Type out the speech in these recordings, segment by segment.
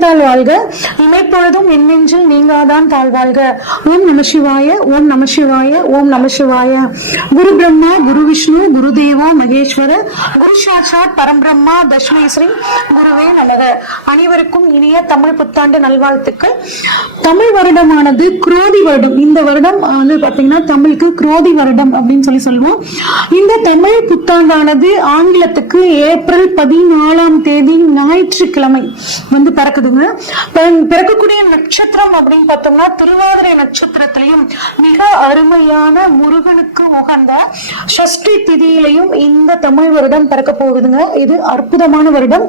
எண்ணத்தால் வாழ்க இமைப்பொழுதும் என்னெஞ்சில் நீங்காதான் தாழ் வாழ்க ஓம் நம சிவாய ஓம் நம சிவாய ஓம் நம சிவாய. குரு பிரம்மா குரு விஷ்ணு குரு தேவா மகேஸ்வர குரு சாட்சாத் பரம்பிரம்மா தஷ்மை ஸ்ரீ குருவே நமக. அனைவருக்கும் இனிய தமிழ் புத்தாண்டு நல்வாழ்த்துக்கள். தமிழ் வருடமானது குரோதி வருடம். இந்த வருடம் வந்து பாத்தீங்கன்னா தமிழுக்கு குரோதி வருடம் அப்படின்னு சொல்லி சொல்லுவோம். இந்த தமிழ் புத்தாண்டானது ஆங்கிலத்துக்கு ஏப்ரல் பதினாலாம் தேதி ஞாயிற்றுக்கிழமை வந்து பிறக்குதுங்க. பிறக்கக்கூடிய நட்சத்திரம் அப்படின்னு பார்த்தோம்னா திருவாதிரை நட்சத்திரத்திலையும் மிக அருமையான முருகனுக்கு உகந்த சஷ்டி திதியிலையும் இந்த தமிழ் வருடம் பிறக்க போகுதுங்க. இது அற்புதமான வருடம்.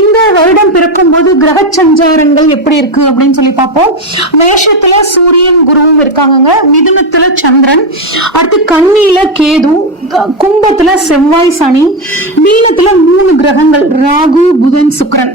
இந்த வருடம் பிறக்கும் போது கிரக சஞ்சாரங்கள் எப்படி இருக்கு அப்படின்னு சொல்லி பார்ப்போம். மேஷத்துல சூரியன் குருவும் இருக்காங்கங்க. மிதுனத்துல சந்திரன். அடுத்து கண்ணியில கேது கும்பத்துல செவ்வாய் சனி. மீனத்துல மூணு கிரகங்கள் ராகு புதன் சுக்கரன்.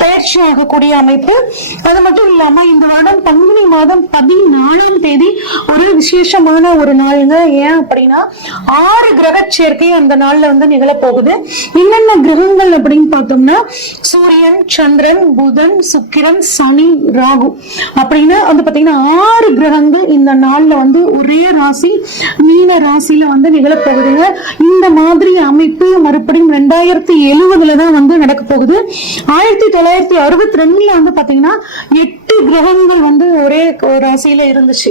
பயிற்சி ஆகக்கூடிய அமைப்பு. அது மட்டும் இல்லாம இந்த வருடம் பங்குனி மாதம் பதினாலாம் தேதி ஒரு விசேஷமான ஒரு நாளுங்க ஏன் அப்படின்னா ஆறு கிரக சேர்க்கை அந்த நாள்ல வந்து நிகழப்போகுது. என்னென்ன கிரகங்கள் அப்படின்னு பார்த்தோம்னா சூரியன் சந்திரன் புதன் சுக்கிரன் சனி ராகு. அப்படின்னு வந்து பாத்தீங்கன்னா ஆறு கிரகங்கள் இந்த நாள்ல வந்து ஒரே ராசி மீன ராசியில வந்து நிகழப்போகுதுங்க. இந்த மாதிரி அமைப்பு மறுபடியும் ரெண்டாயிரத்தி எழுவதுல தான் வந்து நடக்க போகுது. ஆயிரத்தி தொள்ளாயிரத்தி அறுபத்தி ரெண்டுல வந்து பாத்தீங்கன்னா எட்டு கிரகங்கள் வந்து ஒரே ராசியில இருந்துச்சு.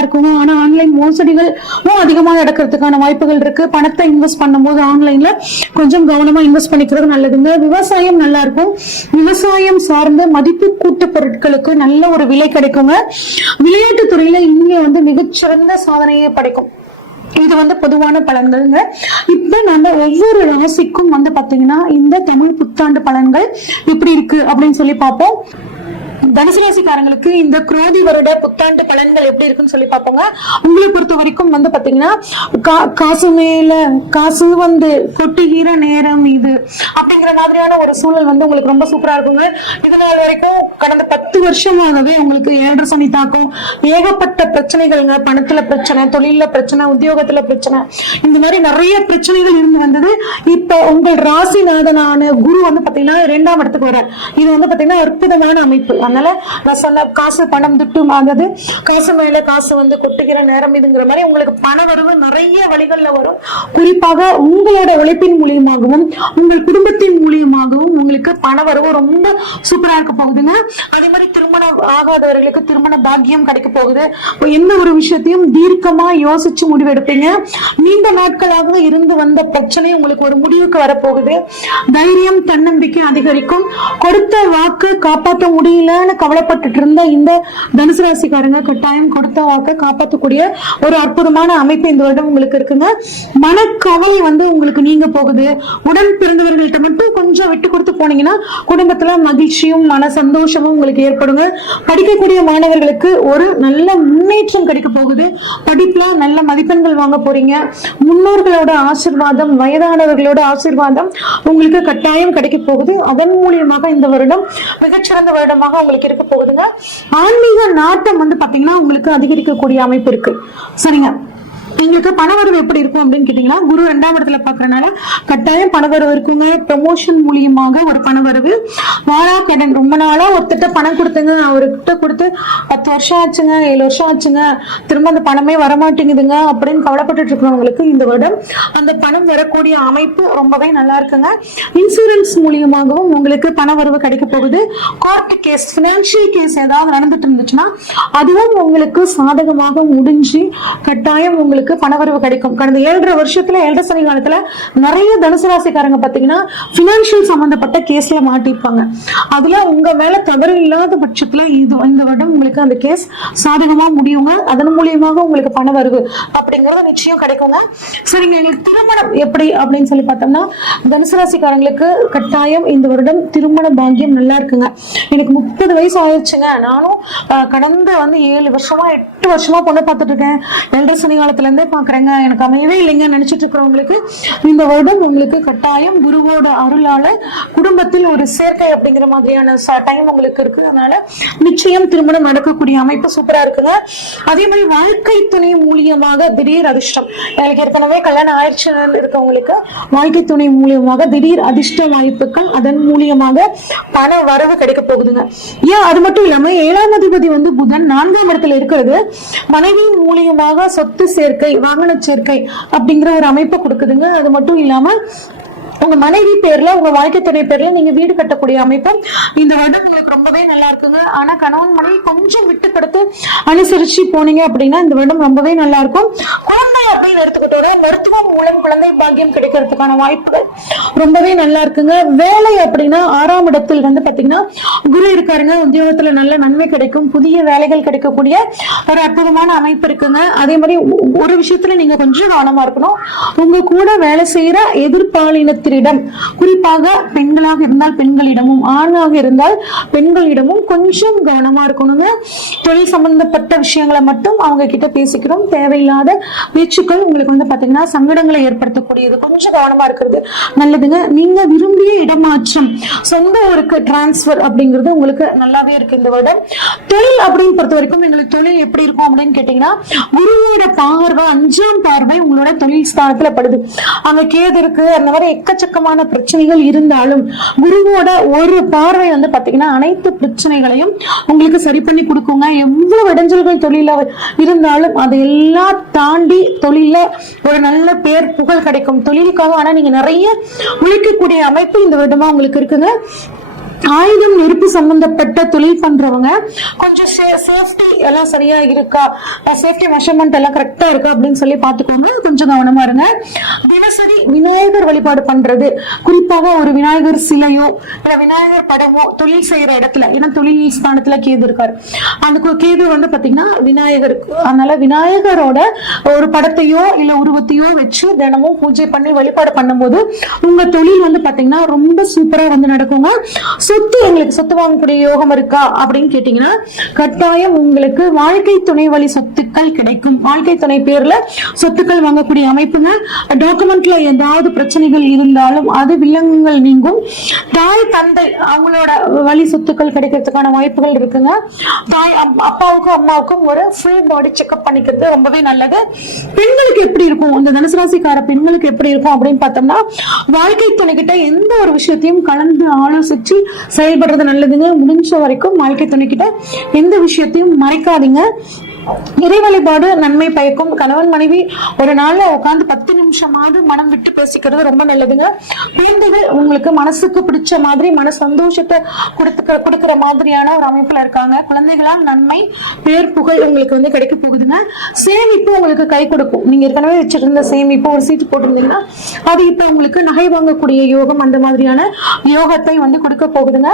இருக்குங்க. ஆனா ஆன்லைன் மோசடிகளும் அதிகமா நடக்கிறதுக்கான வாய்ப்புகள் இருக்கு. பணத்தை இன்வெஸ்ட் பண்ணும்போது ஆன்லைன்ல கொஞ்சம் கவனமா இன்வெஸ்ட் பண்ணிக்கிறது நல்லதுங்க. விவசாயம் நல்லா இருக்கும். விவசாயம் சார்ந்த மதிப்பு கூட்டு பொருட்களுக்கு நல்ல ஒரு விலை கிடைக்குங்க. விளையாட்டு துறையில இந்தியா வந்து மிகச்சிறந்த சாதனையை படைக்கும். இது வந்து பொதுவான பலன்கள்ங்க. இப்ப நம்ம ஒவ்வொரு ராசிக்கும் வந்து பாத்தீங்கன்னா இந்த தமிழ் புத்தாண்டு பலன்கள் எப்படி இருக்கு அப்படின்னு சொல்லி பார்ப்போம். தனுசு ராசிக்காரங்களுக்கு இந்த குரோதி வருட புத்தாண்டு பலன்கள் எப்படி இருக்குன்னு சொல்லி பார்ப்போங்க. உங்களை பொறுத்த வரைக்கும் வந்து பாத்தீங்கன்னா காசு மேல காசு வந்து கொட்டுகிற நேரம் இது. அப்படிங்கிற மாதிரியான ஒரு சூழல் வந்து உங்களுக்கு ரொம்ப சூப்பரா இருக்குங்க. இது நாள் வரைக்கும் கடந்த பத்து வருஷமாகவே உங்களுக்கு ஏழரை சனி தாக்கம். ஏகப்பட்ட பிரச்சனைகள்ங்க. பணத்துல பிரச்சனை தொழில பிரச்சனை உத்தியோகத்துல பிரச்சனை. இந்த மாதிரி நிறைய பிரச்சனைகள் இருந்து வந்தது. இப்ப உங்கள் ராசிநாதனான குரு வந்து பாத்தீங்கன்னா இரண்டாம் இடத்துக்கு வர இது வந்து பாத்தீங்கன்னா அற்புதமான அமைப்பு அமைப்பு. அதனால நான் சொன்ன காசு பணம் துட்டு ஆகுது காசு மேல காசு வந்து கொட்டுகிற நேரம் இதுங்கிற மாதிரி உங்களுக்கு பண வரவு நிறைய வழிகள்ல வரும். குறிப்பாக உங்களோட உழைப்பின் மூலியமாகவும் உங்கள் குடும்பத்தின் மூலியமாகவும் உங்களுக்கு பண வரவு ரொம்ப சூப்பரா இருக்க போகுதுங்க. அதே மாதிரி திருமணம் ஆகாதவர்களுக்கு திருமண பாக்கியம் கிடைக்க போகுது. எந்த ஒரு விஷயத்தையும் தீர்க்கமா யோசிச்சு முடிவெடுப்பீங்க நீண்ட நாட்களாக இருந்து வந்த பிரச்சனை உங்களுக்கு ஒரு முடிவுக்கு வரப்போகுது. தைரியம் தன்னம்பிக்கை அதிகரிக்கும். கொடுத்த வாக்கு காப்பாற்ற முடியலன்னு கவலைப்பட்டுட்டு இருந்த இந்த தனுசு ராசிக்காரங்க கட்டாயம் கொடுத்த வாக்கை காப்பாற்றக்கூடிய ஒரு அற்புதமான அமைப்பு இந்த வருடம் உங்களுக்கு இருக்குங்க. மனக்கவலை வந்து உங்களுக்கு நீங்க போகுது. உடன் பிறந்தவர்கள்ட்ட மட்டும் கொஞ்சம் விட்டு கொடுத்து போனீங்கன்னா குடும்பத்துல மகிழ்ச்சியும் மன சந்தோஷமும் உங்களுக்கு ஏற்படுங்க. படிக்கக்கூடிய மாணவர்களுக்கு ஒரு நல்ல முன்னேற்றம் கிடைக்க போகுது. படிப்புல நல்ல மதிப்பெண்கள் வாங்க போறீங்க. முன்னோர்களோட ஆசிர்வாதம் வயதானவர்களோட ஆசிர்வாதம் உங்களுக்கு கட்டாயம் கிடைக்க போகுது. அதன் மூலியமாக இந்த வருடம் மிகச்சிறந்த வருடம் வருடமாக உங்களுக்கு இருக்க போகுதுங்க. ஆன்மீக நாட்டம் வந்து பாத்தீங்கன்னா உங்களுக்கு அதிகரிக்கக்கூடிய அமைப்பு இருக்கு. சரிங்க. எங்களுக்கு பணவரவு எப்படி இருக்கும் அப்படின்னு கேட்டீங்கன்னா குரு ரெண்டாம் இடத்துல பாக்குறதுனால கட்டாயம் பணவரவு இருக்குங்க. ப்ரமோஷன் மூலியமாக ஒரு பணவரவு. வாரா கடன் ரொம்ப நாளா ஒருத்தட்ட பணம் கொடுத்துங்க. அவர்கிட்ட கொடுத்து பத்து வருஷம் ஆச்சுங்க ஏழு வருஷம் ஆச்சுங்க. திரும்ப அந்த பணமே வரமாட்டேங்குதுங்க அப்படின்னு கவலைப்பட்டு இருக்கிறவங்களுக்கு இந்த வருடம் அந்த பணம் வரக்கூடிய அமைப்பு ரொம்பவே நல்லா இருக்குங்க. இன்சூரன்ஸ் மூலியமாகவும் உங்களுக்கு பண வரவு கிடைக்க போகுது. கோர்ட் கேஸ் பினான்சியல் கேஸ் ஏதாவது நடந்துட்டு இருந்துச்சுன்னா அதுவும் உங்களுக்கு சாதகமாக முடிஞ்சு கட்டாயம் உங்களுக்கு பணவரவு கிடைக்கும். கடந்த ஏழரை வருஷத்துல ஏழரை சனி காலத்துல நிறைய தனுசு ராசிக்காரங்க பாத்தீங்கன்னா பினான்சியல் சம்பந்தப்பட்ட கேஸ்ல மாட்டிருப்பாங்க. அதுல உங்க மேல தவறு இல்லாத பட்சத்துல இது இந்த வருடம் உங்களுக்கு அந்த கேஸ் சாதகமா முடியுங்க அதன் மூலியமாக உங்களுக்கு பண வரவு அப்படிங்கறது நிச்சயம் கிடைக்குங்க. சரிங்க எங்களுக்கு திருமணம் எப்படி அப்படின்னு சொல்லி பார்த்தோம்னா தனுசு ராசிக்காரங்களுக்கு கட்டாயம் இந்த வருடம் திருமண பாக்கியம் நல்லா இருக்குங்க. எனக்கு முப்பது வயசு ஆயிடுச்சுங்க. நானும் கடந்த வந்து ஏழு வருஷமா எட்டு வருஷமா பொண்ணு பார்த்துட்டு இருக்கேன். எல்டர் சனி காலத்துல இருந்தே பாக்குறேங்க. எனக்கு அமையவே இல்லைங்க. நினைச்சிட்டு இருக்கிறவங்களுக்கு இந்த வருடம் உங்களுக்கு கட்டாயம் குருவோட அருளால குடும்பத்தில் ஒரு சேர்க்கை அப்படிங்கிற மாதிரியான டைம் உங்களுக்கு இருக்கு. அதனால நிச்சயம் திருமணம் நடக்கக்கூடிய அமைப்பு சூப்பரா இருக்குங்க. அதே மாதிரி வாழ்க்கை துணை மூலியமாக திடீர் அதிர்ஷ்டம். எனக்கு ஏற்கனவே கல்யாணம் ஆயிடுச்சு இருக்கவங்களுக்கு வாழ்க்கை துணை மூலியமாக திடீர் அதிர்ஷ்ட வாய்ப்புகள் அதன் மூலியமாக பண வரவு கிடைக்க போகுதுங்க. ஏன்? அது மட்டும் இல்லாம ஏழாம் அதிபதி வந்து புதன் நான்காம் இடத்துல இருக்கிறது. மனைவியின் மூலியமாக சொத்து சேர்க்கை வாகன சேர்க்கை அப்படிங்கிற ஒரு அமைப்பை கொடுக்குதுங்க. அது மட்டும் இல்லாம உங்க மனைவி பேர்ல உங்க வாழ்க்கை துணை பேர்ல நீங்க வீடு கட்டக்கூடிய அமைப்பு இந்த வருடம் உங்களுக்கு ரொம்பவே நல்லா இருக்குங்க. ஆனா கணவன் மனைவி கொஞ்சம் விட்டு கொடுத்து அனுசரிச்சு போனீங்க அப்படின்னா இந்த வருடம் ரொம்பவே நல்லா இருக்கும். குழந்தை எடுத்துக்கிட்டோட மருத்துவம் மூலம் குழந்தை பாக்கியம் கிடைக்கிறதுக்கான வாய்ப்புகள் ரொம்பவே நல்லா இருக்குங்க. வேலை அப்படின்னா ஆறாம் இடத்தில் வந்து பாத்தீங்கன்னா குரு இருக்காருங்க. உத்தியோகத்துல நல்ல நன்மை கிடைக்கும். புதிய வேலைகள் கிடைக்கக்கூடிய ஒரு அற்புதமான அமைப்பு இருக்குங்க. அதே மாதிரி ஒரு விஷயத்துல நீங்க கொஞ்சம் கவனமா இருக்கணும். உங்க கூட வேலை செய்யற எதிர்பாலினத்திரிடம் குறிப்பாக பெண்களாக இருந்தால் பெண்களிடமும் ஆணாக இருந்தால் பெண்களிடமும் கொஞ்சம் கவனமா இருக்கணுங்க. தொழில் சம்பந்தப்பட்ட விஷயங்களை மட்டும் அவங்க கிட்ட பேசிக்கிறோம் தேவையில்லாத பேச்சுக்கள் உங்களுக்கு வந்து பாத்தீங்கன்னா சங்கடங்களை ஏற்படுத்தக்கூடியது. கொஞ்சம் கவனமா இருக்கிறது நல்லதுங்க. நீங்க விரும்பிய இடமாற்றம் சொந்த ஊருக்கு டிரான்ஸ்பர் அப்படிங்கிறது உங்களுக்கு நல்லாவே இருக்கு இந்த வருடம். தொழில் அப்படின்னு பொறுத்த வரைக்கும் எங்களுக்கு தொழில் எப்படி இருக்கும் அப்படின்னு கேட்டீங்கன்னா குருவோட பார்வை அஞ்சாம் பார்வை உங்களோட தொழில் ஸ்தானத்துல படுது. அங்க கேது இருக்கு அந்த மாதிரி எக்கச்சக்கமான பிரச்சனைகள் இருந்தாலும் குருவோட ஒரு பார்வை வந்து பாத்தீங்கன்னா அனைத்து பிரச்சனைகளையும் உங்களுக்கு சரி பண்ணி கொடுக்குங்க. எவ்வளவு இடைஞ்சல்கள் தொழில இருந்தாலும் அதையெல்லாம் தாண்டி தொழில ஒரு நல்ல பேர் புகழ் கிடைக்கும். தொழிலுக்காக ஆனா நீங்க நிறைய உழைக்கக்கூடிய அமைப்பு இந்த விதமா உங்களுக்கு இருக்குங்க. ஆயுதம் நெருப்பு சம்பந்தப்பட்ட தொழில் பண்றவங்க கொஞ்சம் சேஃப்டி எல்லாம் சரியா இருக்கா? சேஃப்டி மெஷர்மெண்ட் எல்லாம் கரெக்டா இருக்கா அப்படின்னு சொல்லி பாத்துக்கோங்க கொஞ்சம் கவனமா இருங்க. தினசரி விநாயகர் வழிபாடு பண்றது. குறிப்பாக ஒரு விநாயகர் சிலையோ இல்ல விநாயகர் படமோ தொழில் செய்யற இடத்துல ஏன்னா தொழில் ஸ்தானத்துல கேது இருக்காரு. அந்த கு- கேது வந்து பாத்தீங்கன்னா விநாயகர் அதனால விநாயகரோட ஒரு படத்தையோ இல்ல உருவத்தையோ வச்சு தினமும் பூஜை பண்ணி வழிபாடு பண்ணும்போது உங்க தொழில் வந்து பாத்தீங்கன்னா ரொம்ப சூப்பரா வந்து நடக்குங்க. சொத்து எங்களுக்கு சொத்து வாங்கக்கூடிய யோகம் இருக்கா அப்படின்னு கேட்டீங்கன்னா கட்டாயம் உங்களுக்கு வாழ்க்கை துணை வழி சொத்துக்கள் கிடைக்கும். வாழ்க்கை துணை பேர்ல சொத்துக்கள் வாங்கக்கூடிய அமைப்புங்க. டாக்குமெண்ட்ல ஏதாவது பிரச்சனைகள் இருந்தாலும் அது வில்லங்கங்கள் நீங்கும். தாய் தந்தை அவங்களோட வழி சொத்துக்கள் கிடைக்கிறதுக்கான வாய்ப்புகள் இருக்குங்க. தாய் அப்- அப்பாவுக்கும் அம்மாவுக்கும் ஒரு ஃபுல் பாடி செக்அப் பண்ணிக்கிறது ரொம்பவே நல்லது. பெண்களுக்கு எப்படி இருக்கும்? இந்த தனுசு ராசிக்கார பெண்களுக்கு எப்படி இருக்கும் அப்படின்னு பார்த்தோம்னா வாழ்க்கை துணைக்கிட்ட எந்த ஒரு விஷயத்தையும் கலந்து ஆலோசிச்சு செயல்படுறது நல்லதுங்க. முடிஞ்ச வரைக்கும் வாழ்க்கை துணைக்கிட்ட எந்த விஷயத்தையும் மறைக்காதீங்க. இறை வழிபாடு நன்மை பயக்கும் கணவன் மனைவி ஒரு நாள்ல உட்கார்ந்து பத்து நிமிஷமாவது மனம் விட்டு பேசிக்கிறது ரொம்ப நல்லதுங்க. குழந்தைகள் உங்களுக்கு மனசுக்கு பிடிச்ச மாதிரி மன சந்தோஷத்தை கொடுத்து கொடுக்கிற மாதிரியான ஒரு அமைப்புல இருக்காங்க. குழந்தைகளால் நன்மை பேர் புகழ் உங்களுக்கு வந்து கிடைக்க போகுதுங்க. சேமிப்பு உங்களுக்கு கை கொடுக்கும். நீங்க ஏற்கனவே வச்சிருந்த சேமிப்பு ஒரு சீட்டு போட்டிருந்தீங்கன்னா அது இப்ப உங்களுக்கு நகை வாங்கக்கூடிய யோகம் அந்த மாதிரியான யோகத்தை வந்து கொடுக்க போகுதுங்க.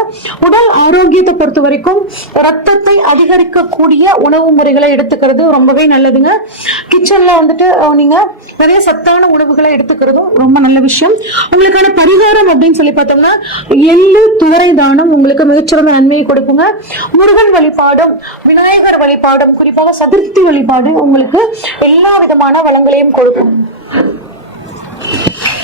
உடல் ஆரோக்கியத்தை பொறுத்த வரைக்கும் ரத்தத்தை அதிகரிக்கக்கூடிய உணவு முறைகளை எடுத்துக்கிறது ரொம்பவே நல்லதுங்க. கிச்சன்ல வந்துட்டு நீங்க நிறைய சத்தான உணவுகளை எடுத்துக்கிறதும் ரொம்ப நல்ல விஷயம். உங்களுக்கான பரிகாரம் அப்படின்னு சொல்லி பார்த்தோம்னா எள்ளு துவரை தானம் உங்களுக்கு மிகச்சிறந்த நன்மையை கொடுக்குங்க. முருகன் வழிபாடும் விநாயகர் வழிபாடும் குறிப்பாக சதுர்த்தி வழிபாடு உங்களுக்கு எல்லா விதமான வளங்களையும் கொடுக்கும்.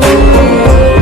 哦。